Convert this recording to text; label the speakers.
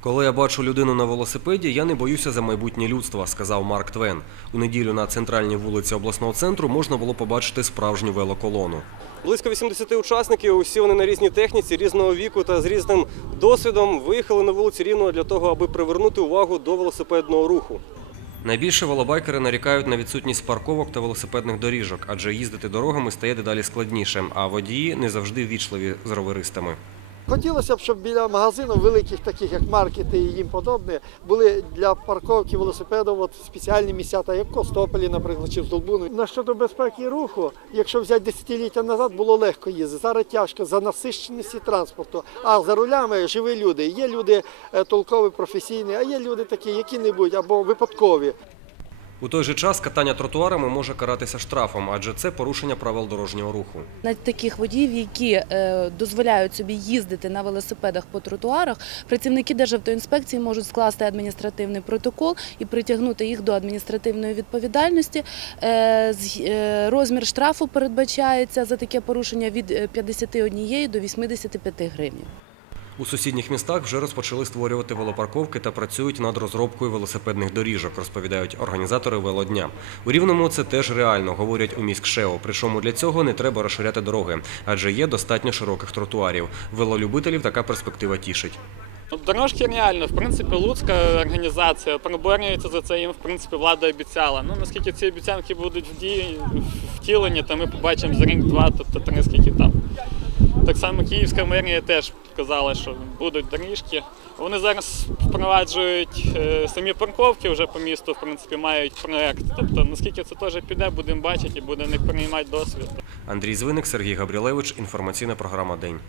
Speaker 1: Коли я бачу людину на велосипеді, я не боюся за майбутнє людства, сказав Марк Твен. У неділю на центральній вулиці обласного центру можна було побачити справжню велоколону. Близько 80 учасників, усі вони на різній техніці, різного віку та з різним досвідом виїхали на вулиці Рівного для того, аби привернути увагу до велосипедного руху. Найбільше велобайкери нарікають на відсутність парковок та велосипедних доріжок, адже їздити дорогами стає дедалі складніше, а водії не завжди ввічливі з роверистами.
Speaker 2: Хотілося б, щоб біля магазинів великих, таких як маркети і їм подобне, були для парковки велосипедів от спеціальні місця, як в Костополі, наприклад, чи в Здолбуну. На щодо безпеки руху, якщо взяти десятиліття назад, було легко їздити. Зараз тяжко за насищеності транспорту. А за рулями живі люди. Є люди е, толкові, професійні, а є люди такі, які-небудь або випадкові.
Speaker 1: У той же час катання тротуарами може каратися штрафом, адже це порушення правил дорожнього руху.
Speaker 3: На таких водіїв, які е, дозволяють собі їздити на велосипедах по тротуарах, працівники Державтоінспекції можуть скласти адміністративний протокол і притягнути їх до адміністративної відповідальності. Е, е, розмір штрафу передбачається за таке порушення від е, 51 до 85 гривень.
Speaker 1: У сусідніх містах вже розпочали створювати велопарковки та працюють над розробкою велосипедних доріжок, розповідають організатори велодня. У рівному це теж реально, говорять у міськшео. Причому для цього не треба розширяти дороги, адже є достатньо широких тротуарів. Велолюбителів така перспектива тішить.
Speaker 4: Ну, Дорожки реально, в принципі, Луцька організація проборюється за це, їм в принципі влада обіцяла. Ну наскільки ці обіцянки будуть в дії втілені, то ми побачимо за рік-два, тобто три скільки там. Так само Київська мерія теж казала, що будуть доріжки. Вони зараз впроваджують е, самі парковки вже по місту, в принципі, мають проект. Тобто, наскільки це теж піде, будемо бачити і будемо в приймати досвід.
Speaker 1: Андрій Звиник, Сергій Габрілевич. Інформаційна програма День.